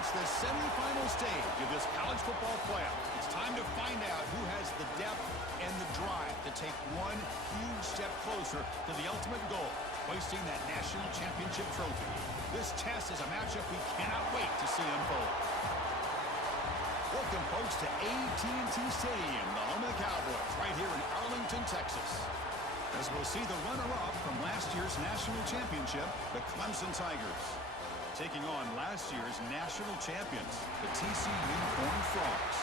reached the semifinal stage of this college football playoff. It's time to find out who has the depth and the drive to take one huge step closer to the ultimate goal, hoisting that national championship trophy. This test is a matchup we cannot wait to see unfold. Welcome, folks, to AT&T Stadium, the home of the Cowboys, right here in Arlington, Texas. As we'll see the runner-up from last year's national championship, the Clemson Tigers, taking on last year's national champions, the TCU Horned Frogs.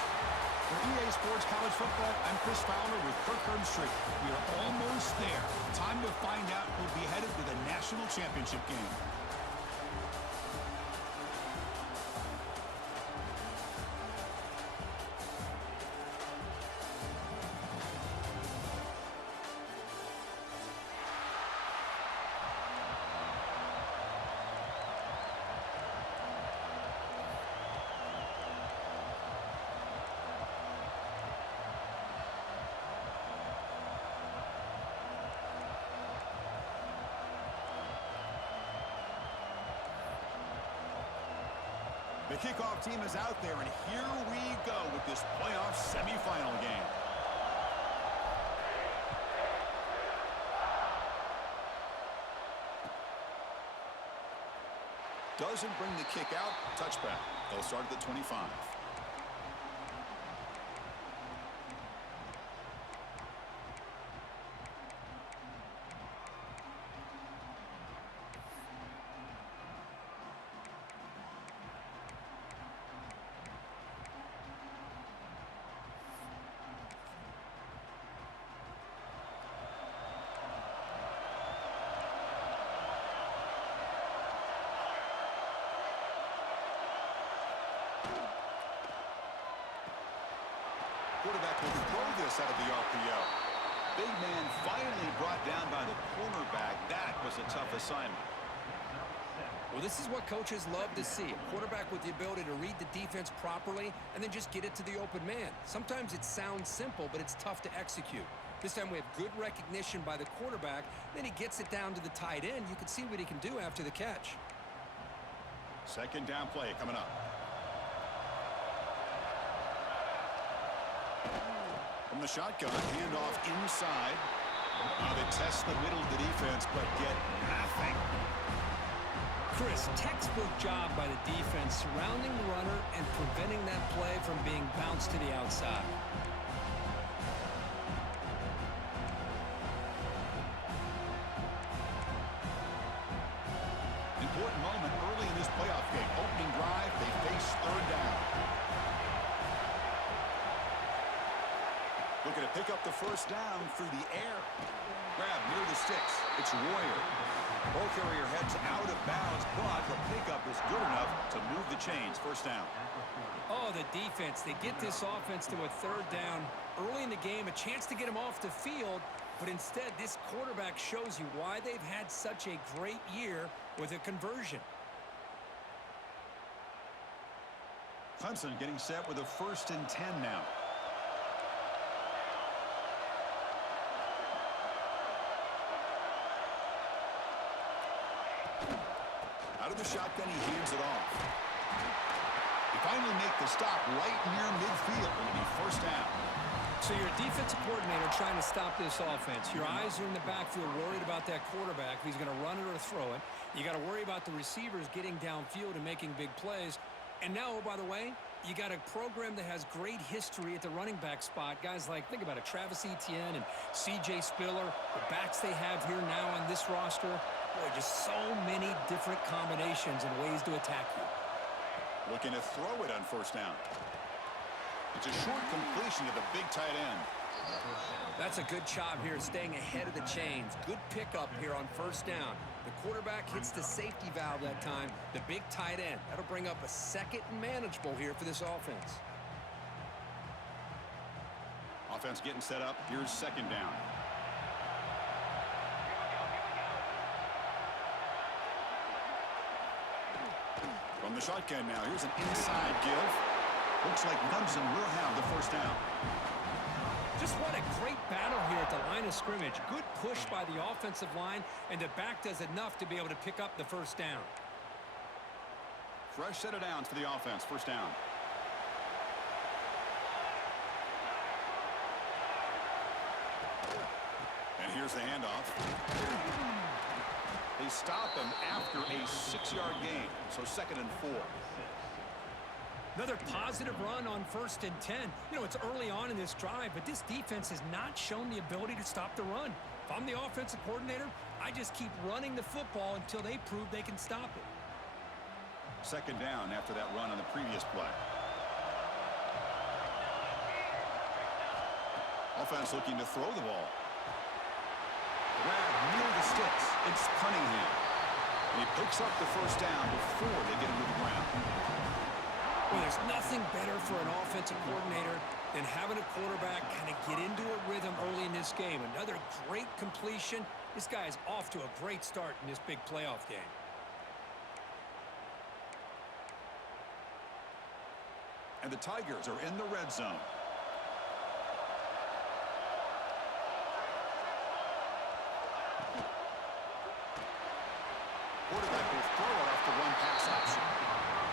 For EA Sports College Football, I'm Chris Fowler with Kirk Herbstreit. We are almost there. Time to find out who'll be headed to the national championship game. The kickoff team is out there, and here we go with this playoff semifinal game. Doesn't bring the kick out. Touchback. They'll start at the 25. Quarterback will throw this out of the RPO. Big man finally brought down by the cornerback. That was a tough assignment. Well, this is what coaches love to see. A quarterback with the ability to read the defense properly and then just get it to the open man. Sometimes it sounds simple, but it's tough to execute. This time we have good recognition by the quarterback. Then he gets it down to the tight end. You can see what he can do after the catch. Second down play coming up. From the shotgun, handoff inside. They test the middle of the defense, but get nothing. Chris, textbook job by the defense surrounding the runner and preventing that play from being bounced to the outside. Important moment early in this playoff game. Opening drive, they face third down. Looking to pick up the first down through the air. Grab near the sticks. It's Royer. Ball carrier heads out of bounds, but the pickup is good enough to move the chains. First down. Oh, the defense. They get this offense to a third down early in the game, a chance to get him off the field, but instead this quarterback shows you why they've had such a great year with a conversion. Clemson getting set with a 1st and 10 now. Out of the shotgun, he hands it off. They finally make the stop right near midfield. It'll be first down. So you're a defensive coordinator trying to stop this offense. Your eyes are in the backfield worried about that quarterback, if he's going to run it or throw it. You got to worry about the receivers getting downfield and making big plays. And now, oh, by the way, you got a program that has great history at the running back spot. Guys like, think about it, Travis Etienne and C.J. Spiller, the backs they have here now on this roster. Boy, just so many different combinations and ways to attack you. Looking to throw it on first down. It's a short completion to the big tight end. That's a good job here staying ahead of the chains. Good pickup here on first down. The quarterback hits the safety valve that time. The big tight end. That'll bring up a second and manageable here for this offense. Offense getting set up. Here's second down. From the shotgun now. Here's an inside give. Looks like Clemson will have the first down. Just what a great battle here at the line of scrimmage. Good push by the offensive line, and the back does enough to be able to pick up the first down. Fresh set of downs for the offense. First down. And here's the handoff. They stop him after a 6-yard gain. So 2nd and 4. Another positive run on 1st and 10. You know, it's early on in this drive, but this defense has not shown the ability to stop the run. If I'm the offensive coordinator, I just keep running the football until they prove they can stop it. 2nd down after that run on the previous play. Offense looking to throw the ball. Grab near the sticks. It's Cunningham. And he picks up the first down before they get him to the ground. Well, there's nothing better for an offensive coordinator than having a quarterback kind of get into a rhythm early in this game. Another great completion. This guy is off to a great start in this big playoff game. And the Tigers are in the red zone. Quarterback will throw it off the run pass option.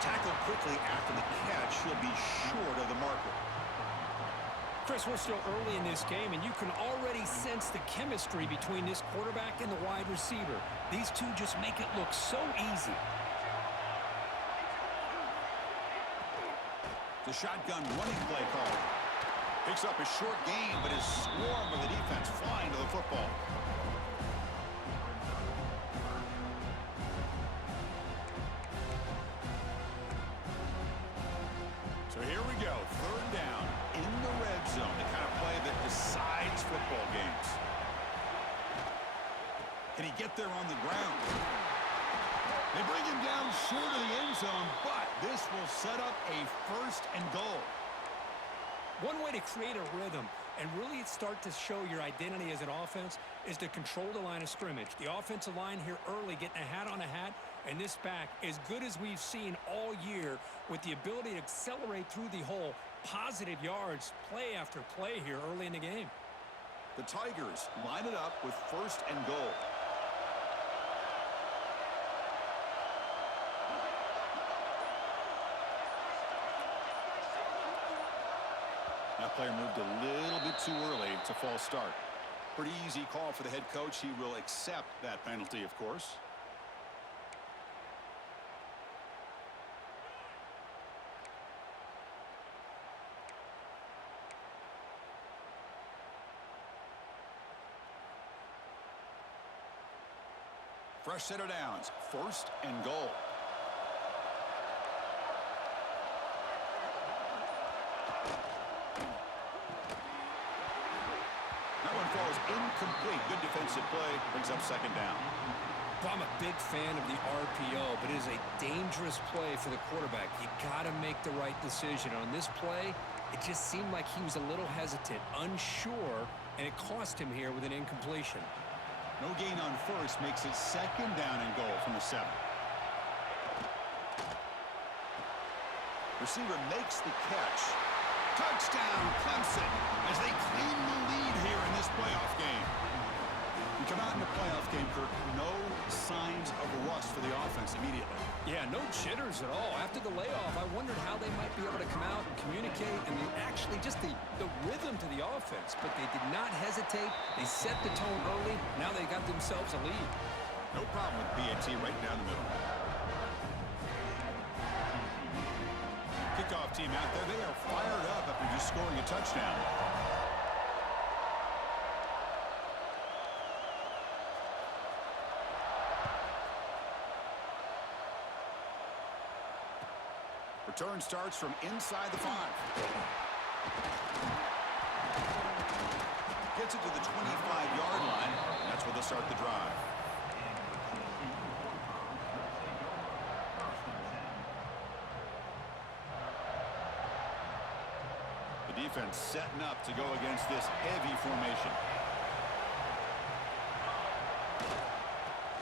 Tackled quickly after the catch. He'll be short of the marker. Chris, we're still early in this game, and you can already sense the chemistry between this quarterback and the wide receiver. These two just make it look so easy. The shotgun running play call. Picks up a short gain, but is swarmed with the defense flying to the football. So here we go. 3rd down in the red zone. The kind of play that decides football games. Can he get there on the ground? They bring him down short of the end zone, but this will set up a 1st and goal. One way to create a rhythm and really start to show your identity as an offense is to control the line of scrimmage. The offensive line here early getting a hat on a hat, and this back as good as we've seen all year with the ability to accelerate through the hole. Positive yards, play after play here early in the game. The Tigers line it up with 1st and goal. That player moved a little bit too early. It's a false start. Pretty easy call for the head coach. He will accept that penalty, of course. Fresh set of downs. 1st and goal. Falls incomplete. Good defensive play. Brings up 2nd down. I'm a big fan of the RPO, but it is a dangerous play for the quarterback. You got to make the right decision. On this play, it just seemed like he was a little hesitant, unsure, and it cost him here with an incompletion. No gain on 1st makes it 2nd down and goal from the 7. Receiver makes the catch. Touchdown, Clemson, as they claim the lead here in this playoff game. You come out in the playoff game, Kirk, no signs of rust for the offense immediately. Yeah, no jitters at all. After the layoff, I wondered how they might be able to come out and communicate and actually just the rhythm to the offense. But they did not hesitate. They set the tone early. Now they got themselves a lead. No problem with PAT right down the middle. Kickoff team out there. They are fired up after just scoring a touchdown. Return starts from inside the 5. Gets it to the 25-yard line. And that's where they'll start the drive. The defense setting up to go against this heavy formation.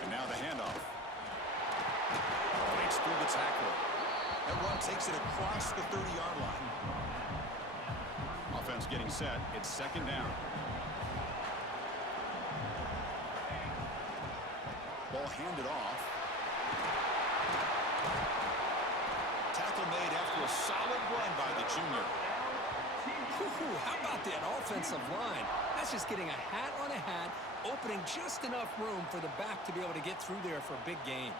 And now the handoff. Breaks through the tackle. That run takes it across the 30-yard line. Offense getting set. It's 2nd down. Ball handed off. tackle made after a solid run by the junior. How about that offensive line? That's just getting a hat on a hat, opening just enough room for the back to be able to get through there for a big gain.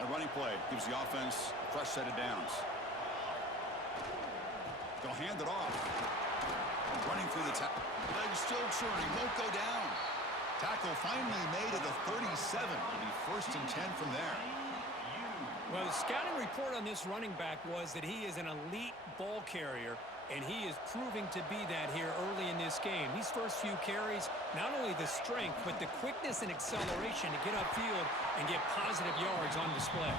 A running play gives the offense a fresh set of downs. They'll hand it off. Running through the tackle. Legs still churning, won't go down. Tackle finally made at the 37. It'll be 1st and 10 from there. Well, the scouting report on this running back was that he is an elite ball carrier, and he is proving to be that here early in this game. These first few carries, not only the strength, but the quickness and acceleration to get upfield and get positive yards on display.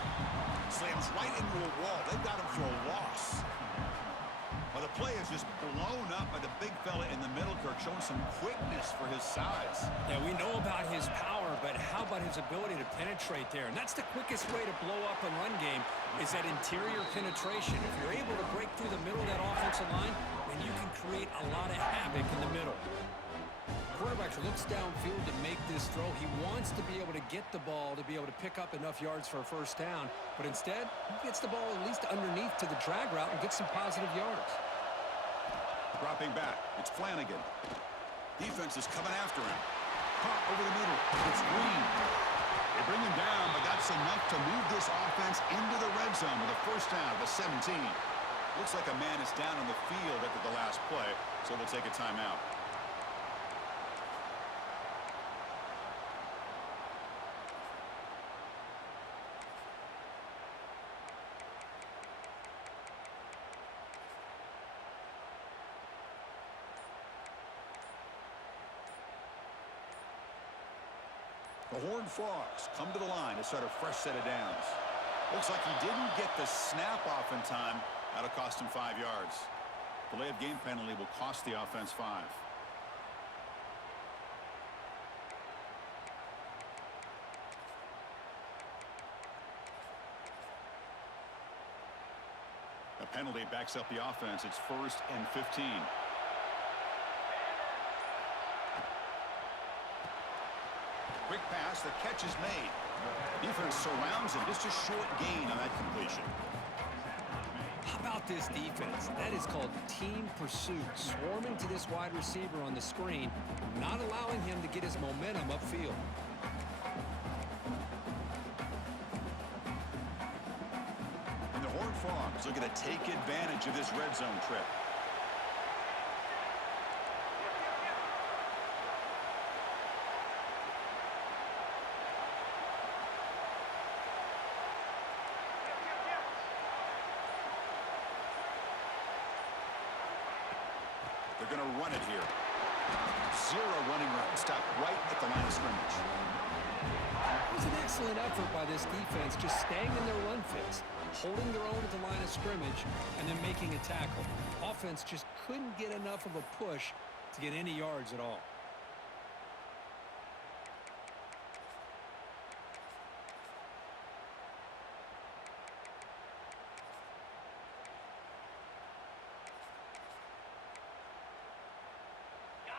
Slams right into a wall. They've got him for a loss. Well, the play is just blown up by the big fella in the middle, Kirk, showing some quickness for his size. Yeah, we know about his power, but how about his ability to penetrate there? And that's the quickest way to blow up a run game is that interior penetration. If you're able to break through the middle of that offensive line, then you can create a lot of havoc in the middle. Quarterback looks downfield to make this throw. He wants to be able to get the ball to be able to pick up enough yards for a first down, but instead, he gets the ball at least underneath to the drag route and gets some positive yards. Dropping back, it's Flanagan. Defense is coming after him. Pop over the middle, it's Green. They bring him down, but that's enough to move this offense into the red zone with a first down at the 17. Looks like a man is down on the field after the last play, so they'll take a timeout. The Horned Frogs come to the line to start a fresh set of downs. Looks like he didn't get the snap off in time. That'll cost him 5 yards. Delay of game penalty will cost the offense 5. The penalty backs up the offense. It's 1st and 15. Quick pass, the catch is made. Defense surrounds him, just a short gain on that completion. How about this defense? That is called team pursuit. Swarming to this wide receiver on the screen, not allowing him to get his momentum upfield. And the Horned Frogs are going to take advantage of this red zone trip. They're going to run it here. 0 running room. Stop right at the line of scrimmage. It was an excellent effort by this defense, just staying in their run fix, holding their own at the line of scrimmage, and then making a tackle. Offense just couldn't get enough of a push to get any yards at all.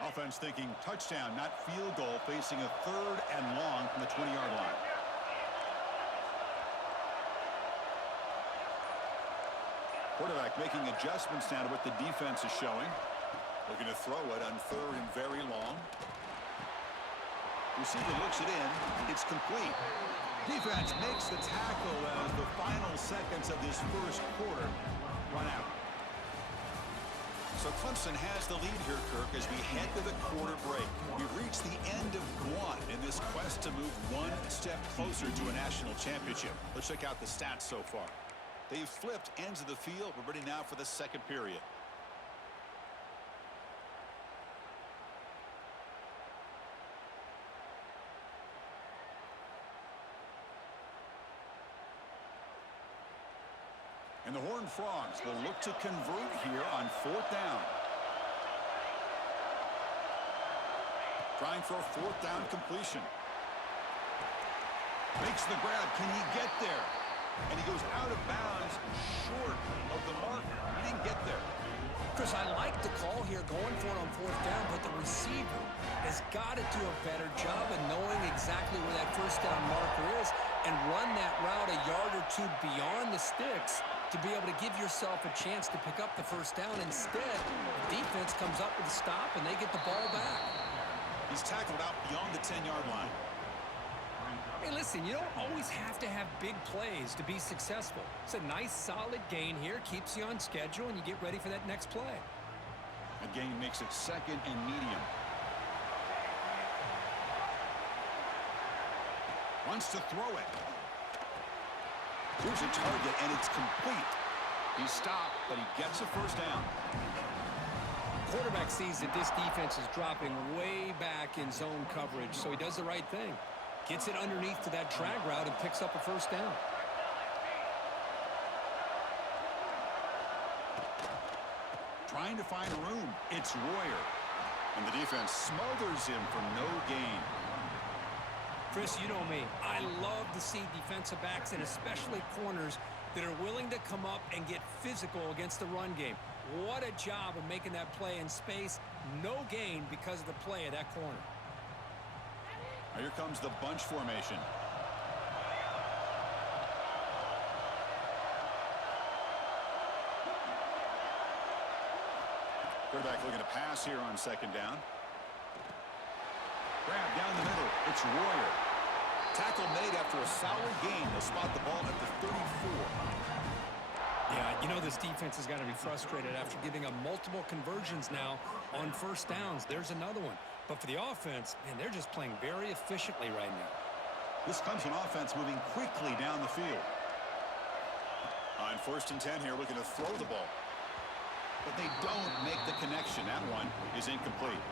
Offense thinking touchdown, not field goal, facing a 3rd and long from the 20-yard line. Quarterback making adjustments now to what the defense is showing. Looking to throw it on 3rd and very long. Receiver looks it in. It's complete. Defense makes the tackle as the final seconds of this first quarter run out. So Clemson has the lead here, Kirk, as we head to the quarter break. We've reached the end of one in this quest to move one step closer to a national championship. Let's check out the stats so far. They've flipped ends of the field. We're ready now for the second period. And the Horned Frogs will look to convert here on 4th down. Trying for a 4th down completion. Makes the grab. Can he get there? And he goes out of bounds short of the marker. He didn't get there. Chris, I like the call here going for it on 4th down, but the receiver has got to do a better job of knowing exactly where that first down marker is and run that route a yard or two beyond the sticks to be able to give yourself a chance to pick up the first down. Instead, the defense comes up with a stop, and they get the ball back. He's tackled out beyond the 10-yard line. Hey, listen, you don't always have to have big plays to be successful. It's a nice, solid gain here, keeps you on schedule, and you get ready for that next play. A gain makes it 2nd and medium. Wants to throw it. Here's a target, and it's complete. He's stopped, but he gets a first down. Quarterback sees that this defense is dropping way back in zone coverage, so he does the right thing. Gets it underneath to that drag route and picks up a first down. Trying to find room. It's Royer. And the defense smothers him for no gain. Chris, you know me. I love to see defensive backs and especially corners that are willing to come up and get physical against the run game. What a job of making that play in space. No gain because of the play of that corner. Now here comes the bunch formation. Quarterback looking to pass here on 2nd down. Grab down the middle. It's Royer. Tackle made after a solid gain. They'll spot the ball at the 34. Yeah, you know this defense has got to be frustrated after giving up multiple conversions now on first downs. There's another one. But for the offense, man, they're just playing very efficiently right now. This comes from offense moving quickly down the field. On 1st and 10 here, looking to throw the ball. But they don't make the connection. That one is incomplete.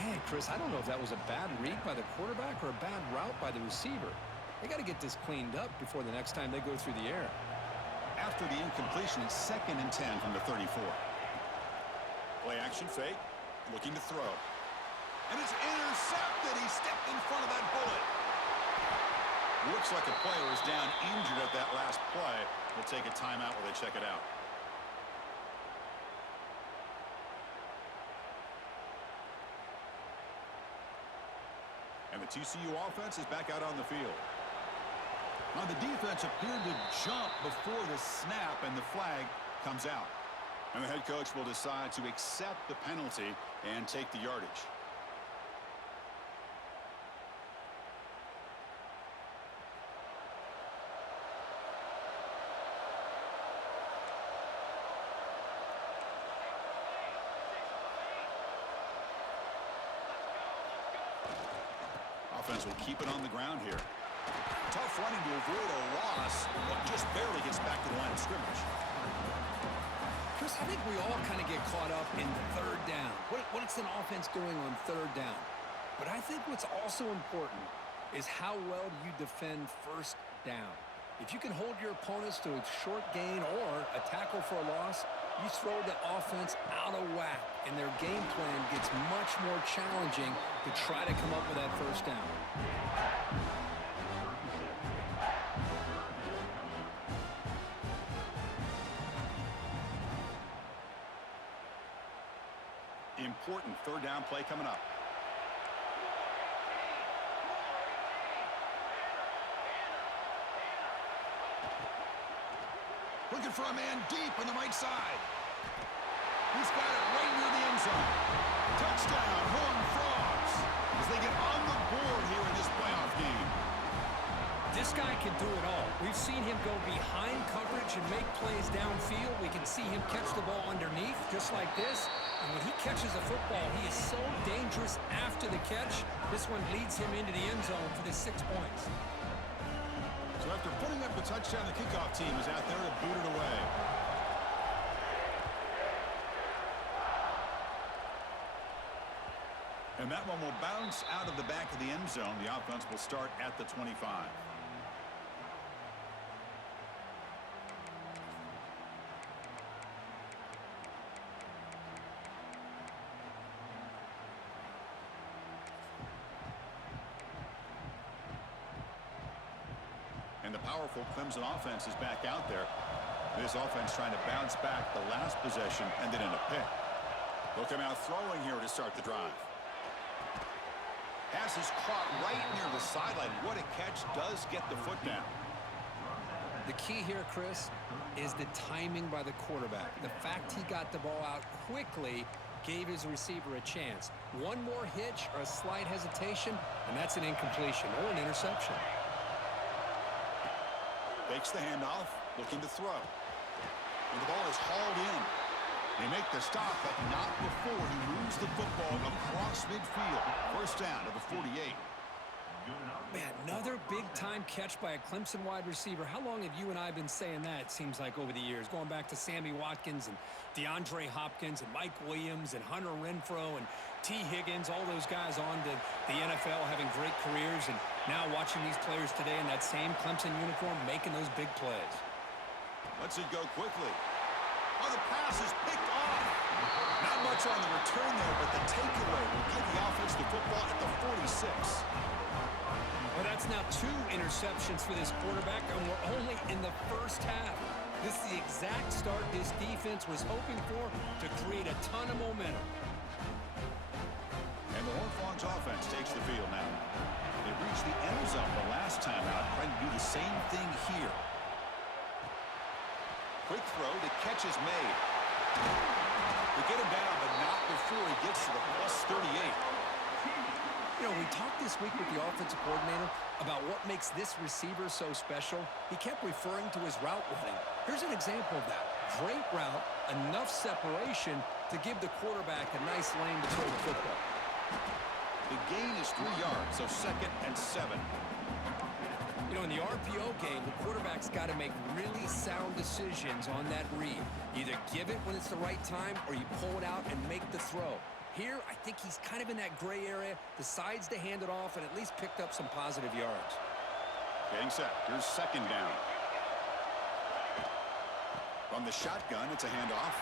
Man, Chris, I don't know if that was a bad read by the quarterback or a bad route by the receiver. They got to get this cleaned up before the next time they go through the air. After the incompletion, it's 2nd and 10 from the 34. Play action fake, looking to throw. And it's intercepted. He stepped in front of that bullet. Looks like a player is down injured at that last play. We'll take a timeout while they check it out. And the TCU offense is back out on the field. Now the defense appeared to jump before the snap, and the flag comes out. And the head coach will decide to accept the penalty and take the yardage. Offense will keep it on the ground here. Tough running to avoid a loss, but just barely gets back to the line of scrimmage. Chris, I think we all kind of get caught up in 3rd down. What's an offense doing on 3rd down? But I think what's also important is how well you defend 1st down. If you can hold your opponents to a short gain or a tackle for a loss, you throw the offense out of whack, and their game plan gets much more challenging to try to come up with that 1st down. Important 3rd down play coming up. Looking for a man deep on the right side. He's got it right near the end zone. Touchdown, Horned Frogs, as they get on the board here in this playoff game. This guy can do it all. We've seen him go behind coverage and make plays downfield. We can see him catch the ball underneath, just like this. And when he catches a football, he is so dangerous after the catch. This one leads him into the end zone for the 6 points. So after putting up the touchdown, the kickoff team is out there to boot it away. And that one will bounce out of the back of the end zone. The offense will start at the 25. And the powerful Clemson offense is back out there. This offense trying to bounce back the last possession, ended in a pick. They'll come out throwing here to start the drive. Pass is caught right near the sideline. What a catch. Does get the foot down. The key here, Chris, is the timing by the quarterback. The fact he got the ball out quickly gave his receiver a chance. One more hitch or a slight hesitation, and that's an incompletion or an interception. Fakes the handoff, looking to throw. And the ball is hauled in. They make the stop, but not before he moves the football across midfield. First down to the 48. Man, another big-time catch by a Clemson wide receiver. How long have you and I been saying that, it seems like, over the years? Going back to Sammy Watkins and DeAndre Hopkins and Mike Williams and Hunter Renfrow and T. Higgins, all those guys on to the NFL having great careers, and now watching these players today in that same Clemson uniform making those big plays. Lets it go quickly. Oh, the pass is picked off. Not much on the return there, but the takeaway will give the offense the football at the 46. Well, that's now 2 interceptions for this quarterback, and we're only in the first half. This is the exact start this defense was hoping for to create a ton of momentum. And the Horned Frogs offense takes the field now. They reached the end zone the last time out, trying to do the same thing here. Quick throw, the catch is made. They get him down, but not before he gets to the plus 38. You know, we talked this week with the offensive coordinator about what makes this receiver so special. He kept referring to his route running. Here's an example of that. Great route, enough separation to give the quarterback a nice lane to throw the football. The gain is 3 yards, so 2nd and 7. You know, in the RPO game, the quarterback's got to make really sound decisions on that read. Either give it when it's the right time or you pull it out and make the throw. Here, I think he's kind of in that gray area, decides to hand it off, and at least picked up some positive yards. Getting set. Here's 2nd down. From the shotgun, it's a handoff.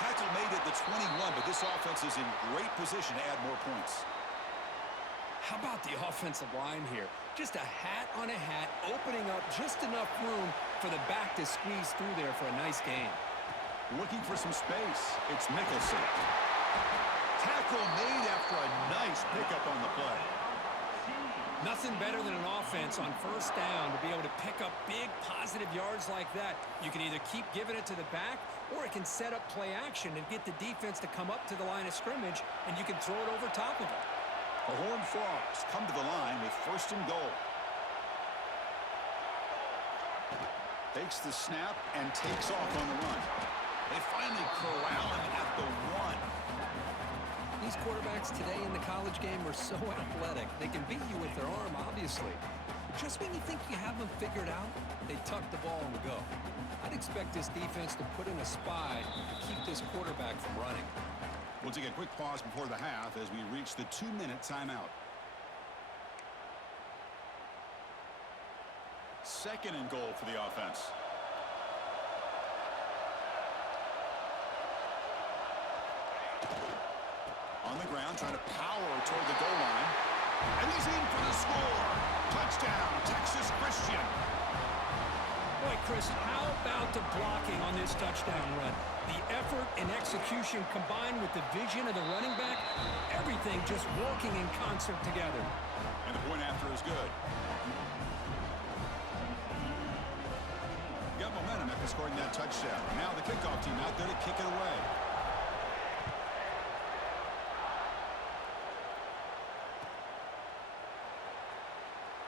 Tackle made at the 21, but this offense is in great position to add more points. How about the offensive line here? Just a hat on a hat, opening up just enough room for the back to squeeze through there for a nice gain. Looking for some space. It's Nicholson. Tackle made after a nice pickup on the play. Nothing better than an offense on first down to be able to pick up big positive yards like that. You can either keep giving it to the back, or it can set up play action and get the defense to come up to the line of scrimmage, and you can throw it over top of it. The Horned Frogs come to the line with 1st and goal. Takes the snap and takes off on the run. They finally corral him at the 1. These quarterbacks today in the college game are so athletic. They can beat you with their arm, obviously. But just when you think you have them figured out, they tuck the ball and go. I'd expect this defense to put in a spy to keep this quarterback from running. We'll take a quick pause before the half as we reach the 2-minute timeout. 2nd and goal for the offense. On the ground, trying to power toward the goal line. And he's in for the score. Touchdown, Texas Christian. Boy, Chris, how about the blocking on this touchdown run? The effort and execution combined with the vision of the running back, everything just working in concert together. And the point after is good. Got momentum after scoring that touchdown. Now the kickoff team out there to kick it away.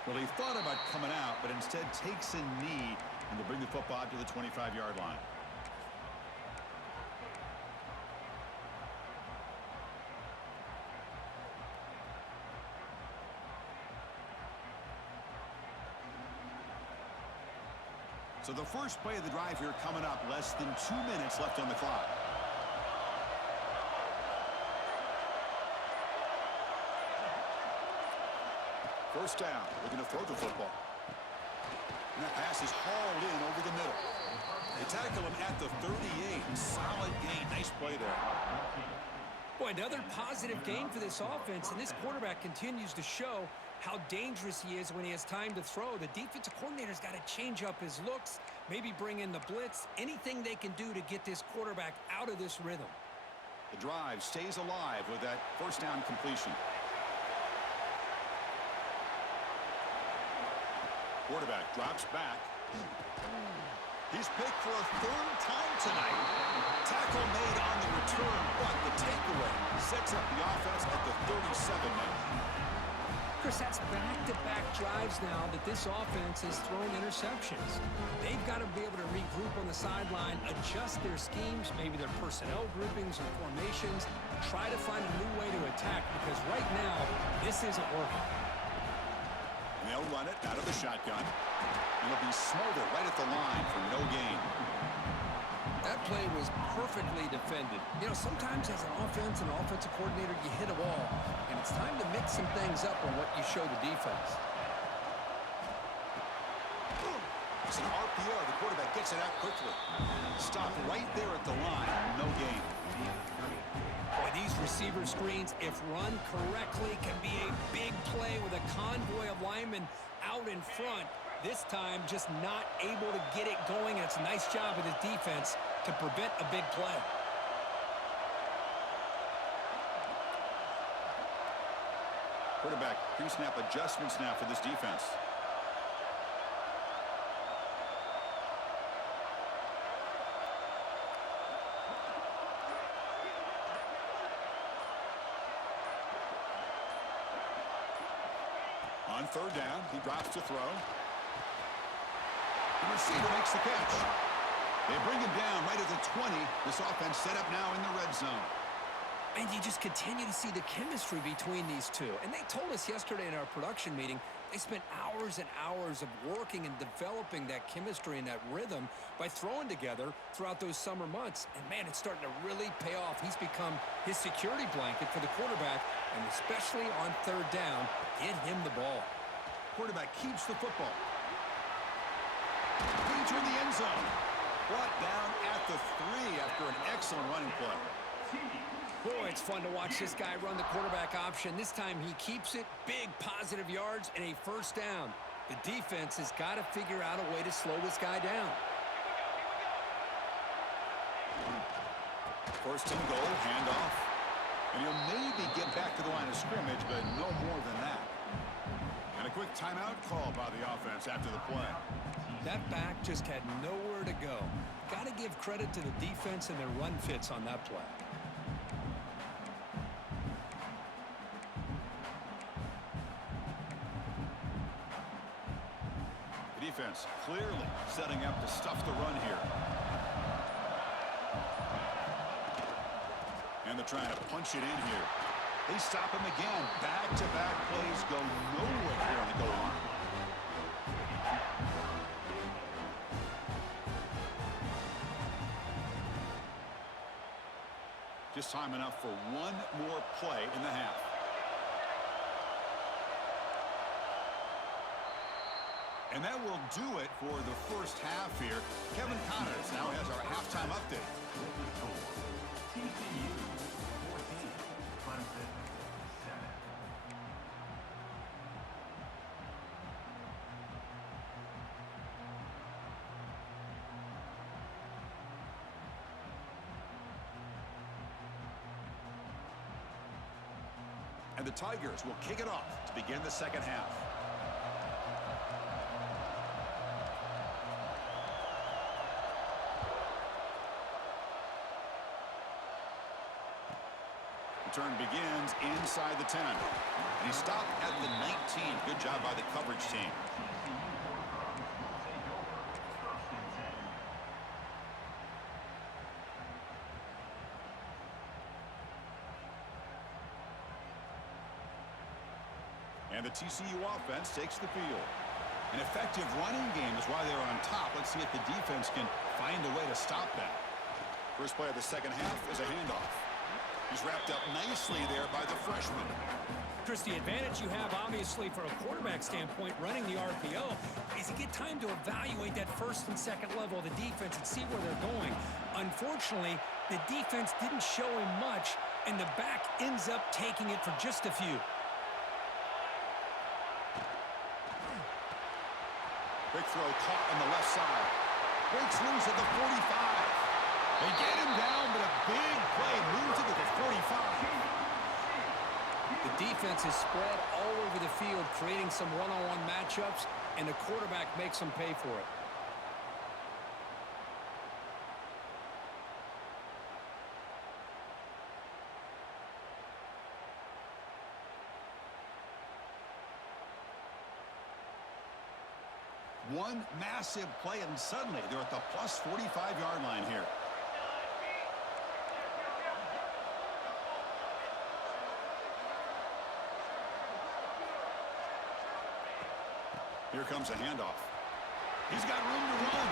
Well, he thought about coming out, but instead takes a knee and will bring the football out to the 25-yard line. So the first play of the drive here coming up, less than 2 minutes left on the clock. First down, looking to throw the football. And that pass is hauled in over the middle. They tackle him at the 38. Solid gain. Nice play there. Boy, another positive gain for this offense, and this quarterback continues to show how dangerous he is when he has time to throw. The defensive coordinator's got to change up his looks, maybe bring in the blitz, anything they can do to get this quarterback out of this rhythm. The drive stays alive with that first down completion. Quarterback drops back. He's picked for a third time tonight. Tackle made on the return, but the takeaway Sets up the offense at the 37 now. Chris, that's back-to-back drives now that this offense has thrown interceptions. They've got to be able to regroup on the sideline, adjust their schemes, maybe their personnel groupings or formations, try to find a new way to attack, because right now, this isn't working. And they'll run it out of the shotgun. It'll be Smolder right at the line for no gain. That play was perfectly defended. You know, sometimes as an offensive coordinator, you hit a wall, and it's time to mix some things up on what you show the defense. It's an RPO. The quarterback gets it out quickly. Stop right there at the line. No gain. Boy, these receiver screens, if run correctly, can be a big play with a convoy of linemen out in front. This time, just not able to get it going. And it's a nice job of the defense to prevent a big play. Quarterback pre-snap adjustments now for this defense. On third down, he drops to throw. The receiver makes the catch. They bring him down right at the 20. This offense set up now in the red zone. And you just continue to see the chemistry between these two. And they told us yesterday in our production meeting, they spent hours and hours of working and developing that chemistry and that rhythm by throwing together throughout those summer months. And, man, it's starting to really pay off. He's become his security blanket for the quarterback, and especially on third down, get him the ball. Quarterback keeps the football. Danger in the end zone. Brought down at the 3 after an excellent running play. Boy, it's fun to watch this guy run the quarterback option. This time he keeps it, big positive yards, and a first down. The defense has got to figure out a way to slow this guy down. First and goal, handoff. And he'll maybe get back to the line of scrimmage, but no more than that. And a quick timeout call by the offense after the play. That back just had nowhere to go. Got to give credit to the defense and their run fits on that play. The defense clearly setting up to stuff the run here. And they're trying to punch it in here. They stop him again. Back-to-back plays go nowhere here on the goal line. Just time enough for one more play in the half. And that will do it for the first half here. Kevin Connors now has our halftime update. And the Tigers will kick it off to begin the second half. Return begins inside the 10. And he stopped at the 19. Good job by the coverage team. And the TCU offense takes the field. An effective running game is why they're on top. Let's see if the defense can find a way to stop that. First play of the second half is a handoff. He's wrapped up nicely there by the freshman. Chris, the advantage you have, obviously, from a quarterback standpoint, running the RPO, is you get time to evaluate that first and second level of the defense and see where they're going. Unfortunately, the defense didn't show him much, and the back ends up taking it for just a few. Quick throw caught on the left side. Breaks loose at the 45. They get him down, but a big play moves it to the 45. The defense is spread all over the field, creating some one-on-one matchups, and the quarterback makes them pay for it. One massive play, and suddenly they're at the plus 45-yard line here. Here comes a handoff. He's got room to run.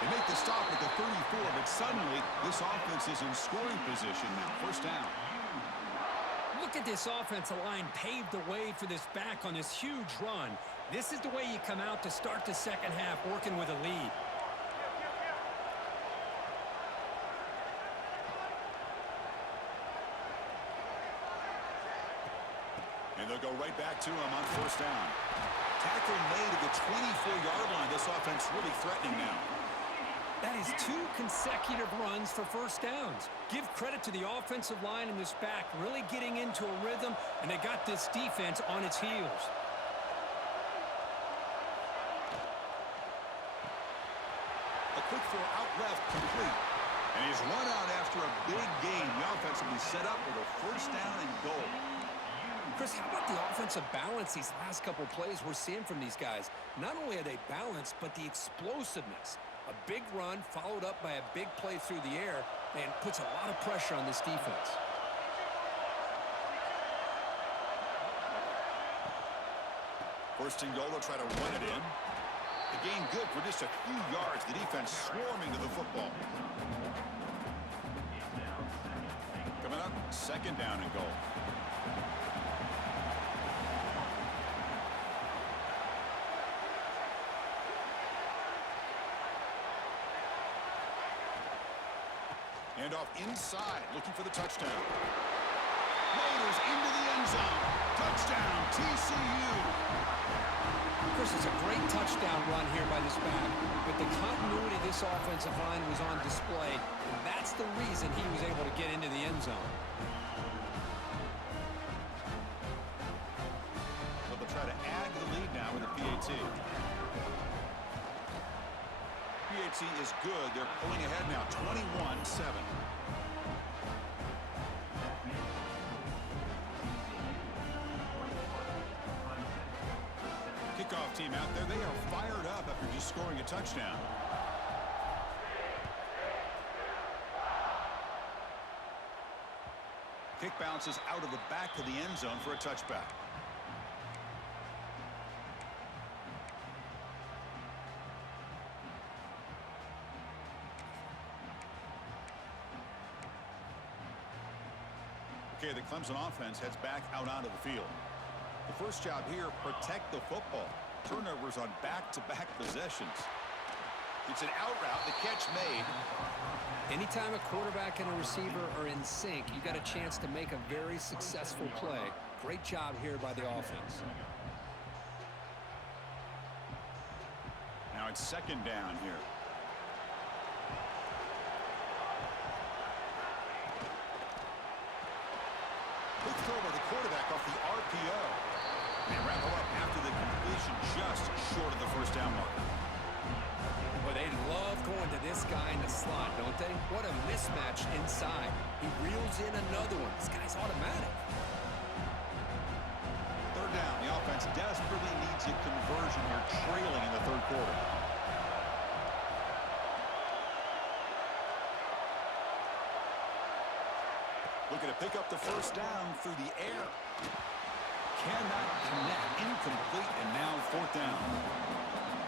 They make the stop at the 34, but suddenly this offense is in scoring position now. First down. Look at this offensive line pave the way for this back on this huge run. This is the way you come out to start the second half, working with a lead. And they'll go right back to him on first down. Tackle made at the 24-yard line. This offense really threatening now. That is 2 consecutive runs for first downs. Give credit to the offensive line and this back really getting into a rhythm, and they got this defense on its heels. A quick throw out left, complete. And he's run out after a big gain. The offense will be set up with a first down and goal. Chris, how about the offensive balance these last couple plays we're seeing from these guys? Not only are they balanced, but the explosiveness. A big run followed up by a big play through the air, and puts a lot of pressure on this defense. First and goal, they'll try to run it in. The gain good for just a few yards. The defense swarming to the football. Coming up, second down and goal. Handoff inside, looking for the touchdown. Motors into the end zone. Touchdown, TCU. Chris, it's a great touchdown run here by this back, but the continuity of this offensive line was on display, and that's the reason he was able to get into the end zone. So they'll try to add to the lead now with a PAT. PAT is good. They're pulling ahead now, 21-7. Kickoff team out there. They are fired up after just scoring a touchdown. Kick bounces out of the back of the end zone for a touchback. Okay, the Clemson offense heads back out onto the field. The first job here, protect the football. Turnovers on back-to-back possessions. It's an out route, the catch made. Anytime a quarterback and a receiver are in sync, you got a chance to make a very successful play. Great job here by the offense. Now it's second down here. Quick throw by the quarterback off the RPO. They wrap him up after the completion, just short of the first down mark. Well, they love going to this guy in the slot, don't they? What a mismatch inside. He reels in another one. This guy's automatic. Third down. The offense desperately needs a conversion here, trailing in the third quarter. Looking to pick up the first down through the air. Cannot connect. Incomplete, and now fourth down.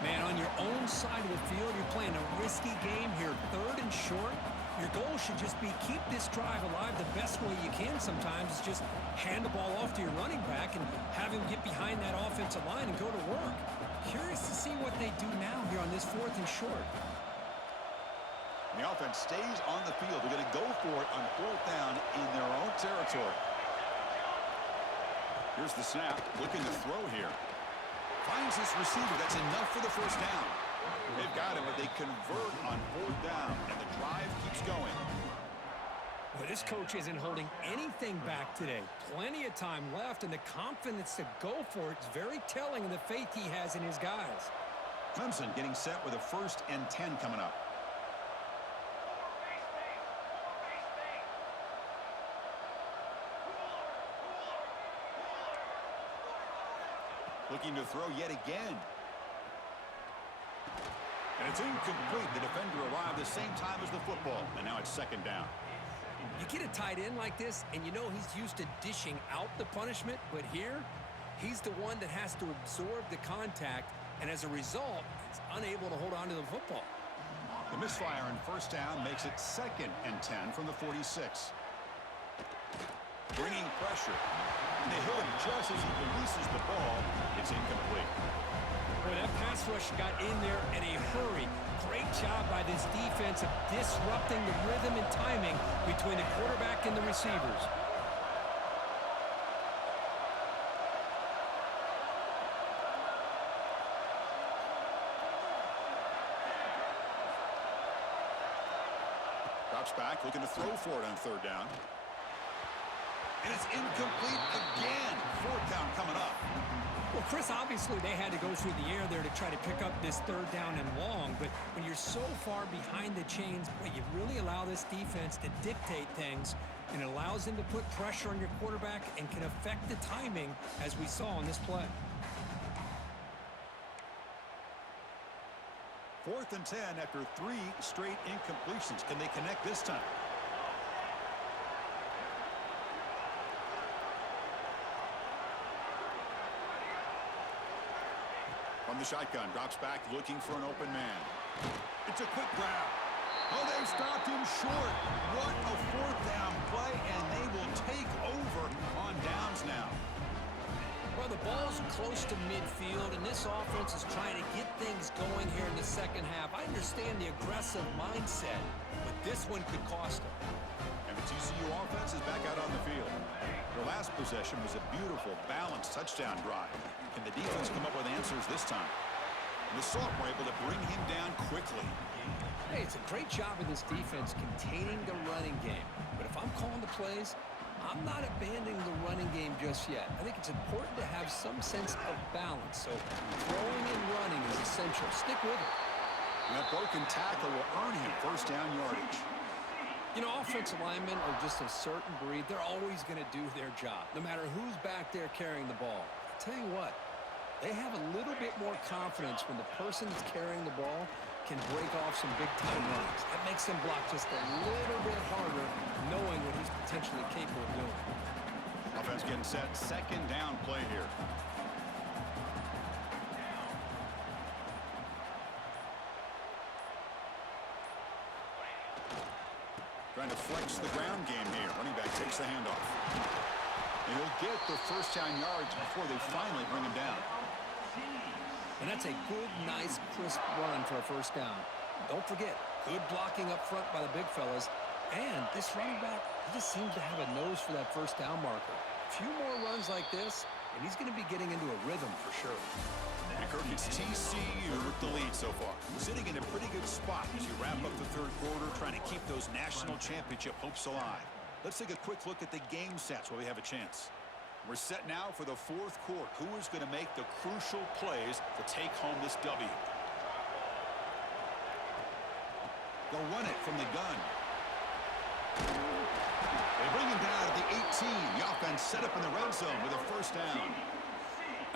Man, on your own side of the field, you're playing a risky game here. Third and short. Your goal should just be keep this drive alive the best way you can sometimes. Is just hand the ball off to your running back and have him get behind that offensive line and go to work. Curious to see what they do now here on this fourth and short. The offense stays on the field. They're going to go for it on fourth down in their own territory. Here's the snap. Looking to throw here. Finds this receiver. That's enough for the first down. They've got him, but they convert on fourth down, and the drive keeps going. Well, this coach isn't holding anything back today. Plenty of time left, and the confidence to go for it is very telling of the faith he has in his guys. Clemson getting set with a 1st and 10 coming up. Looking to throw yet again. And it's incomplete. The defender arrived the same time as the football, and now it's 2nd down. You get a tight end like this, and you know he's used to dishing out the punishment, but here, he's the one that has to absorb the contact, and as a result, he's unable to hold on to the football. The misfire in 1st down makes it 2nd and 10 from the 46. Bringing pressure. And they hit him just as he releases the ball. It's incomplete. Boy, that pass rush got in there in a hurry. Great job by this defense of disrupting the rhythm and timing between the quarterback and the receivers. Drops back, looking to throw for it on 3rd down. And it's incomplete again. 4th down coming up. Well, Chris, obviously they had to go through the air there to try to pick up this 3rd down and long, but when you're so far behind the chains, boy, you really allow this defense to dictate things, and it allows them to put pressure on your quarterback and can affect the timing, as we saw on this play. 4th and 10 after 3 straight incompletions. Can they connect this time? From the shotgun, drops back, looking for an open man. It's a quick grab. Oh, they stopped him short. What a 4th down play, and they will take over on downs now. Well, the ball's close to midfield, and this offense is trying to get things going here in the 2nd half. I understand the aggressive mindset, but this one could cost them. And the TCU offense is back out on the field. Their last possession was a beautiful, balanced touchdown drive. Can the defense come up with answers this time? And the Salt were able to bring him down quickly. Hey, it's a great job of this defense containing the running game. But if I'm calling the plays, I'm not abandoning the running game just yet. I think it's important to have some sense of balance. So throwing and running is essential. Stick with it. And that broken tackle will earn him 1st down yardage. You know, offensive linemen are just a certain breed. They're always going to do their job, no matter who's back there carrying the ball. I'll tell you what, they have a little bit more confidence when the person that's carrying the ball can break off some big-time runs. That makes them block just a little bit harder, knowing what he's potentially capable of doing. Offense getting set. 2nd down play here. Trying to flex the ground game here. Running back takes the handoff. And he'll get the 1st down yards before they finally bring him down. And that's a good, nice, crisp run for a 1st down. Don't forget, good blocking up front by the big fellas. And this running back, he just seems to have a nose for that 1st down marker. A few more runs like this, and he's going to be getting into a rhythm for sure. And Kirk, it's TCU with the lead so far. Sitting in a pretty good spot as you wrap up the 3rd quarter, trying to keep those national championship hopes alive. Let's take a quick look at the game sets while we have a chance. We're set now for the 4th quarter. Who is going to make the crucial plays to take home this W? They'll run it from the gun. They bring him down at the 18. The offense set up in the red zone with a 1st down.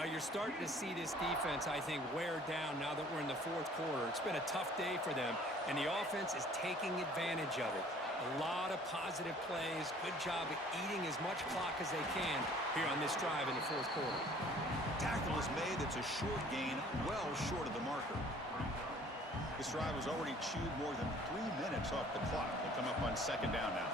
You're starting to see this defense, I think, wear down now that we're in the 4th quarter. It's been a tough day for them, and the offense is taking advantage of it. A lot of positive plays. Good job of eating as much clock as they can here on this drive in the 4th quarter. Tackle is made. That's a short gain, well short of the marker. This drive has already chewed more than 3 minutes off the clock. They'll come up on 2nd down now.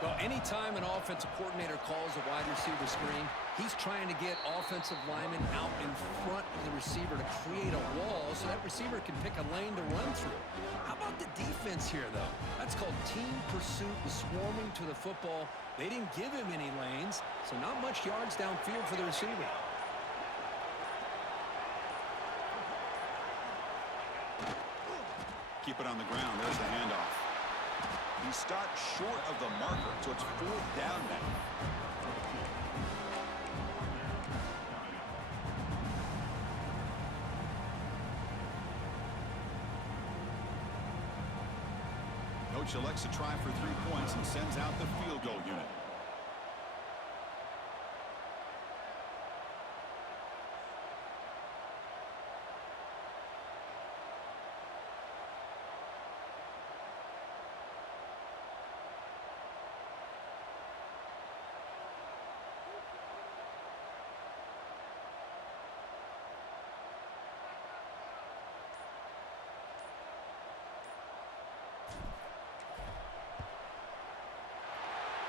Well, anytime an offensive coordinator calls a wide receiver screen, he's trying to get offensive linemen out in front of the receiver to create a wall so that receiver can pick a lane to run through. How about the defense here, though? That's called team pursuit, swarming to the football. They didn't give him any lanes, so not much yards downfield for the receiver. Keep it on the ground. There's the handoff. He stopped short of the marker, so it's 4th down now. Coach elects to try for 3 points and sends out the field goal unit.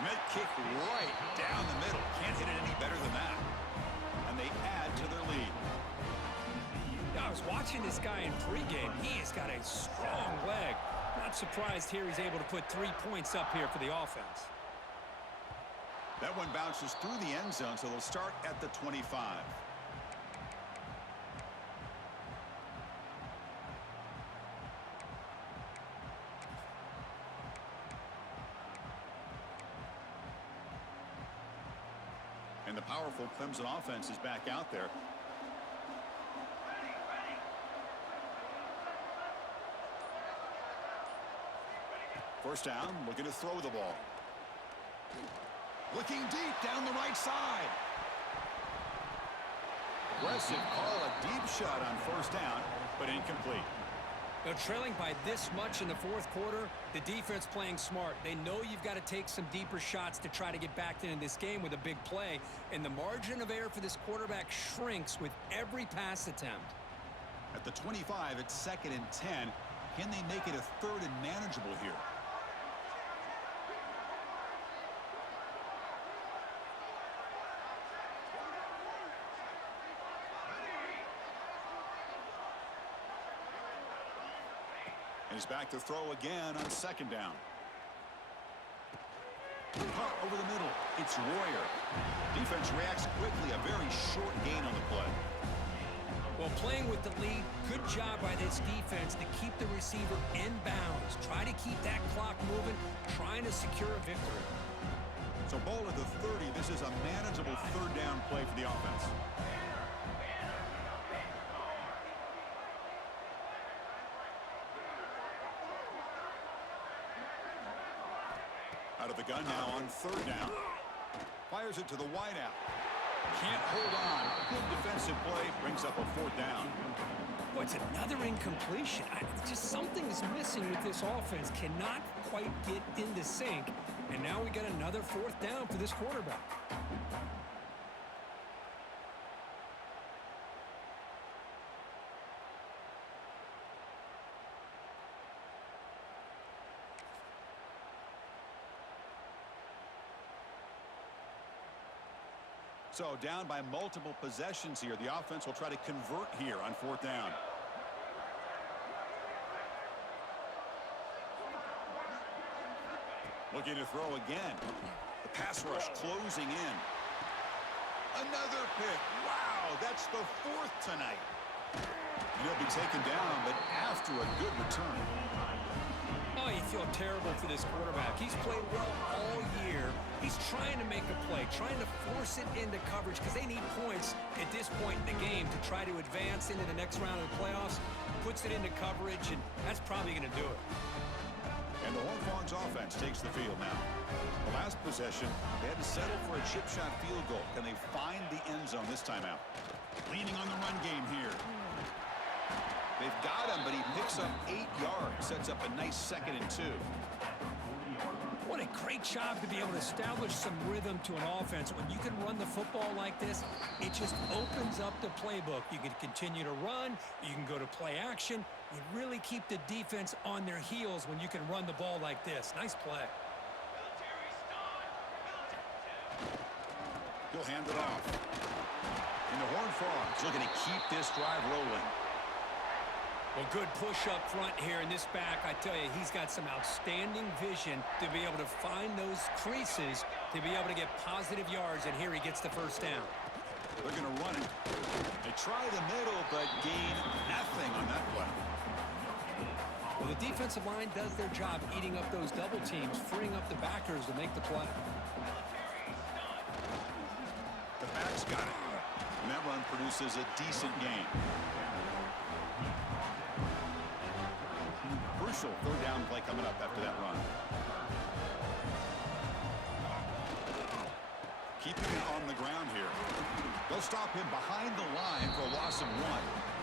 Mid kick right down the middle. Can't hit it any better than that. And they add to their lead. I was watching this guy in pregame. He has got a strong leg. Not surprised here he's able to put 3 points up here for the offense. That one bounces through the end zone, so they'll start at the 25. And the powerful Clemson offense is back out there. First down, looking to throw the ball. Looking deep down the right side. Aggressive call, a deep shot on first down, but incomplete. They're trailing by this much in the 4th quarter. The defense playing smart. They know you've got to take some deeper shots to try to get back into this game with a big play. And the margin of error for this quarterback shrinks with every pass attempt. At the 25, it's 2nd and 10. Can they make it a 3rd and manageable here? He's back to throw again on 2nd down. Punt over the middle. It's Royer. Defense reacts quickly. A very short gain on the play. Well, playing with the lead, good job by this defense to keep the receiver in bounds. Try to keep that clock moving, trying to secure a victory. So ball at the 30. This is a manageable 3rd down play for the offense. Out of the gun now on 3rd down. Fires it to the wideout. Can't hold on. Good defensive play. Brings up a 4th down. Well, it's another incompletion. Just something is missing with this offense. Cannot quite get into sync. And now we got another 4th down for this quarterback. So down by multiple possessions here. The offense will try to convert here on 4th down. Looking to throw again. The pass rush closing in. Another pick. Wow, that's the 4th tonight. And he'll be taken down, but after a good return. Oh, you feel terrible for this quarterback. He's played well all year. He's trying to make a play, trying to force it into coverage because they need points at this point in the game to try to advance into the next round of the playoffs. Puts it into coverage, and that's probably going to do it. And the Horned Frogs offense takes the field now. The last possession, they had to settle for a chip shot field goal. Can they find the end zone this time out? Leaning on the run game here. They've got him, but he picks up 8 yards. Sets up a nice 2nd and 2. What a great job to be able to establish some rhythm to an offense. When you can run the football like this, it just opens up the playbook. You can continue to run. You can go to play action. You really keep the defense on their heels when you can run the ball like this. Nice play. He'll hand it off. And the Horned Frogs looking to keep this drive rolling. Well, good push up front here in this back. I tell you, he's got some outstanding vision to be able to find those creases, to be able to get positive yards, and here he gets the 1st down. They're going to run it. They try the middle, but gain nothing on that play. Well, the defensive line does their job eating up those double teams, freeing up the backers to make the play. The back's got it. And that run produces a decent gain. Crucial third down play coming up after that run. Keeping it on the ground here. They'll stop him behind the line for a loss of 1.